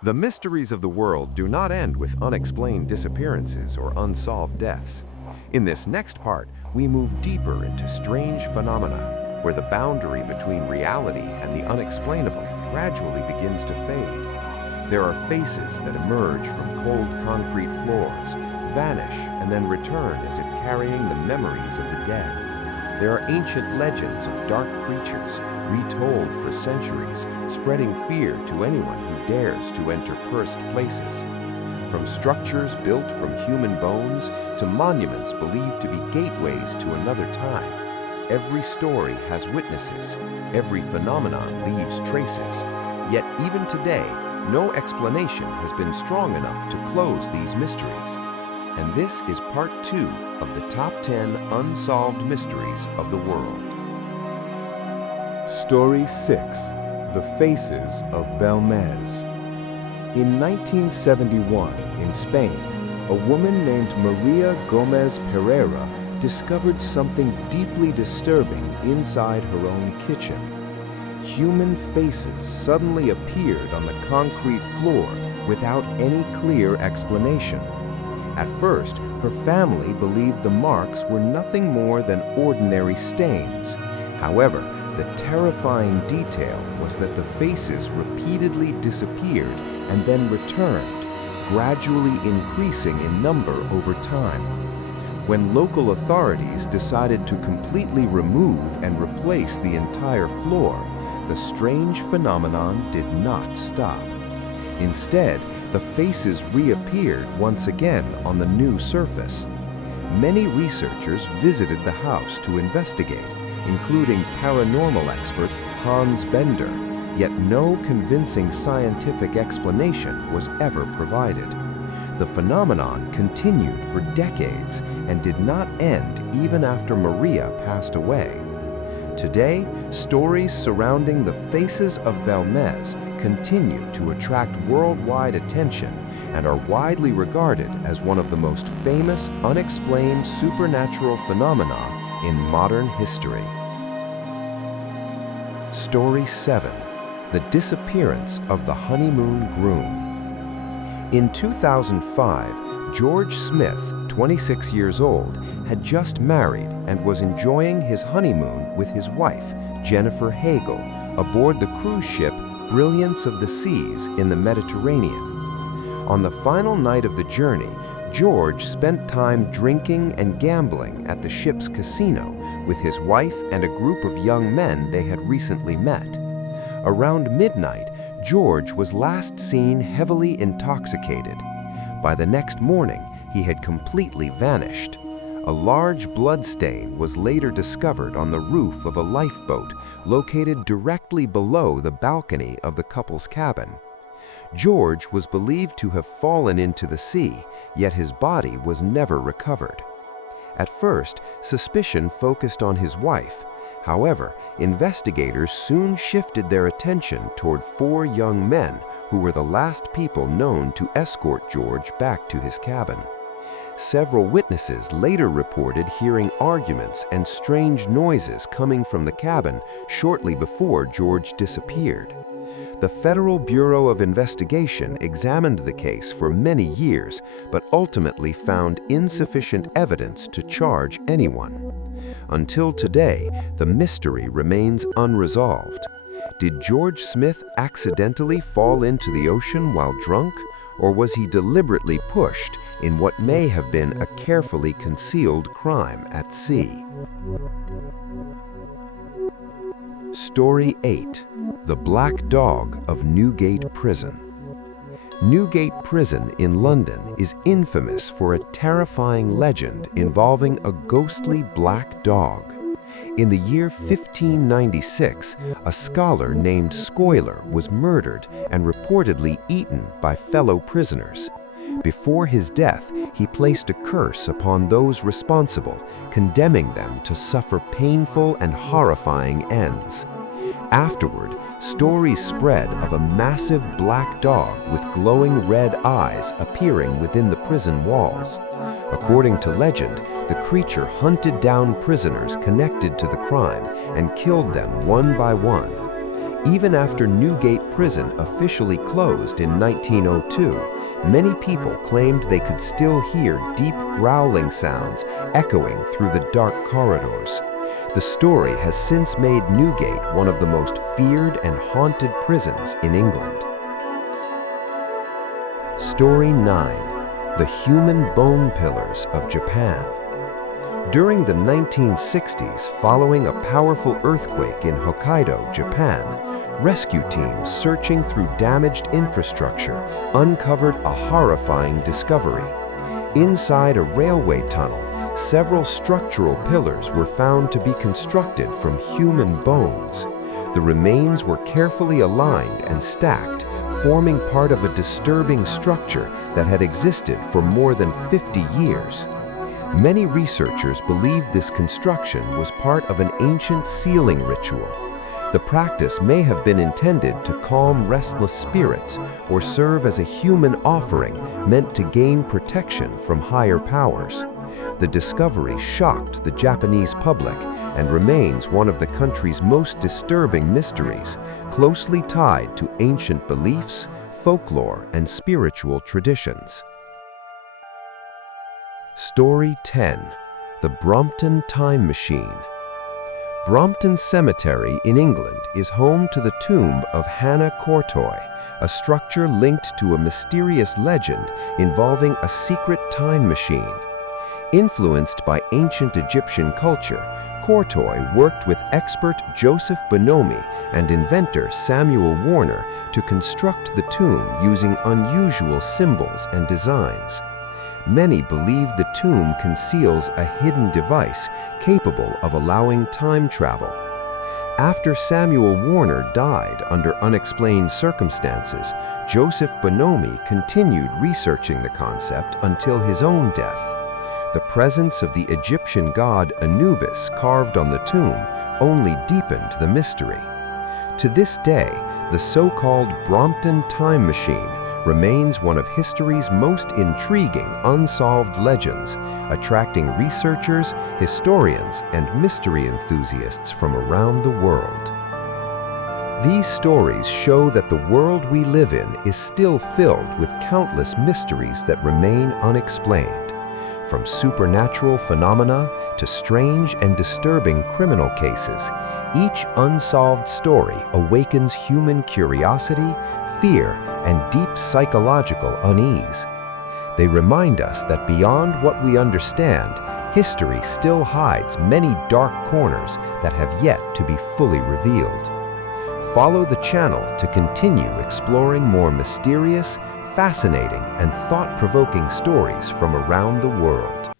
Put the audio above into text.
The mysteries of the world do not end with unexplained disappearances or unsolved deaths. In this next part, we move deeper into strange phenomena, where the boundary between reality and the unexplainable gradually begins to fade. There are faces that emerge from cold concrete floors, vanish, and then return as if carrying the memories of the dead. There are ancient legends of dark creatures, retold for centuries, spreading fear to anyone who dares to enter cursed places. From structures built from human bones to monuments believed to be gateways to another time, every story has witnesses, every phenomenon leaves traces. Yet even today, no explanation has been strong enough to close these mysteries. And this is part 2 of the top 10 unsolved mysteries of the world. Story 6: The Faces of Belmez. In 1971, in Spain, a woman named Maria Gomez Pereira discovered something deeply disturbing inside her own kitchen. Human faces suddenly appeared on the concrete floor without any clear explanation. At first, her family believed the marks were nothing more than ordinary stains. However, the terrifying detail was that the faces repeatedly disappeared and then returned, gradually increasing in number over time. When local authorities decided to completely remove and replace the entire floor, the strange phenomenon did not stop. Instead, the faces reappeared once again on the new surface. Many researchers visited the house to investigate, including paranormal expert Hans Bender, yet no convincing scientific explanation was ever provided. The phenomenon continued for decades and did not end even after Maria passed away. Today, stories surrounding the faces of Belmez continue to attract worldwide attention and are widely regarded as one of the most famous unexplained supernatural phenomena in modern history. Story 7: The Disappearance of the Honeymoon Groom. In 2005, George Smith, 26 years old, had just married and was enjoying his honeymoon with his wife, Jennifer Hagel, aboard the cruise ship Brilliance of the Seas in the Mediterranean. On the final night of the journey, George spent time drinking and gambling at the ship's casino with his wife and a group of young men they had recently met. Around midnight, George was last seen heavily intoxicated. By the next morning, he had completely vanished. A large blood stain was later discovered on the roof of a lifeboat located directly below the balcony of the couple's cabin. George was believed to have fallen into the sea, yet his body was never recovered. At first, suspicion focused on his wife. However, investigators soon shifted their attention toward 4 young men who were the last people known to escort George back to his cabin. Several witnesses later reported hearing arguments and strange noises coming from the cabin shortly before George disappeared. The Federal Bureau of Investigation examined the case for many years, but ultimately found insufficient evidence to charge anyone. Until today, the mystery remains unresolved. Did George Smith accidentally fall into the ocean while drunk, or was he deliberately pushed in what may have been a carefully concealed crime at sea? Story 8: The Black Dog of Newgate Prison. Newgate Prison in London is infamous for a terrifying legend involving a ghostly black dog. In the year 1596, a scholar named Schuyler was murdered and reportedly eaten by fellow prisoners. Before his death, he placed a curse upon those responsible, condemning them to suffer painful and horrifying ends. Afterward, stories spread of a massive black dog with glowing red eyes appearing within the prison walls. According to legend, the creature hunted down prisoners connected to the crime and killed them one by one. Even after Newgate Prison officially closed in 1902, many people claimed they could still hear deep growling sounds echoing through the dark corridors. The story has since made Newgate one of the most feared and haunted prisons in England. Story 9: The Human Bone Pillars of Japan. During the 1960s, following a powerful earthquake in Hokkaido, Japan, rescue teams searching through damaged infrastructure uncovered a horrifying discovery. Inside a railway tunnel, several structural pillars were found to be constructed from human bones. The remains were carefully aligned and stacked, forming part of a disturbing structure that had existed for more than 50 years. Many researchers believed this construction was part of an ancient sealing ritual. The practice may have been intended to calm restless spirits or serve as a human offering meant to gain protection from higher powers. The discovery shocked the Japanese public and remains one of the country's most disturbing mysteries, closely tied to ancient beliefs, folklore, and spiritual traditions. Story 10: The Brompton Time Machine. Brompton Cemetery in England is home to the tomb of Hannah Courtoy, a structure linked to a mysterious legend involving a secret time machine. Influenced by ancient Egyptian culture, Courtoy worked with expert Joseph Bonomi and inventor Samuel Warner to construct the tomb using unusual symbols and designs. Many believe the tomb conceals a hidden device capable of allowing time travel. After Samuel Warner died under unexplained circumstances, Joseph Bonomi continued researching the concept until his own death. The presence of the Egyptian god Anubis carved on the tomb only deepened the mystery. To this day, the so-called Brompton Time Machine remains one of history's most intriguing unsolved legends, attracting researchers, historians, and mystery enthusiasts from around the world. These stories show that the world we live in is still filled with countless mysteries that remain unexplained. From supernatural phenomena to strange and disturbing criminal cases, each unsolved story awakens human curiosity, fear, and deep psychological unease. They remind us that beyond what we understand, history still hides many dark corners that have yet to be fully revealed. Follow the channel to continue exploring more mysterious, fascinating, and thought-provoking stories from around the world.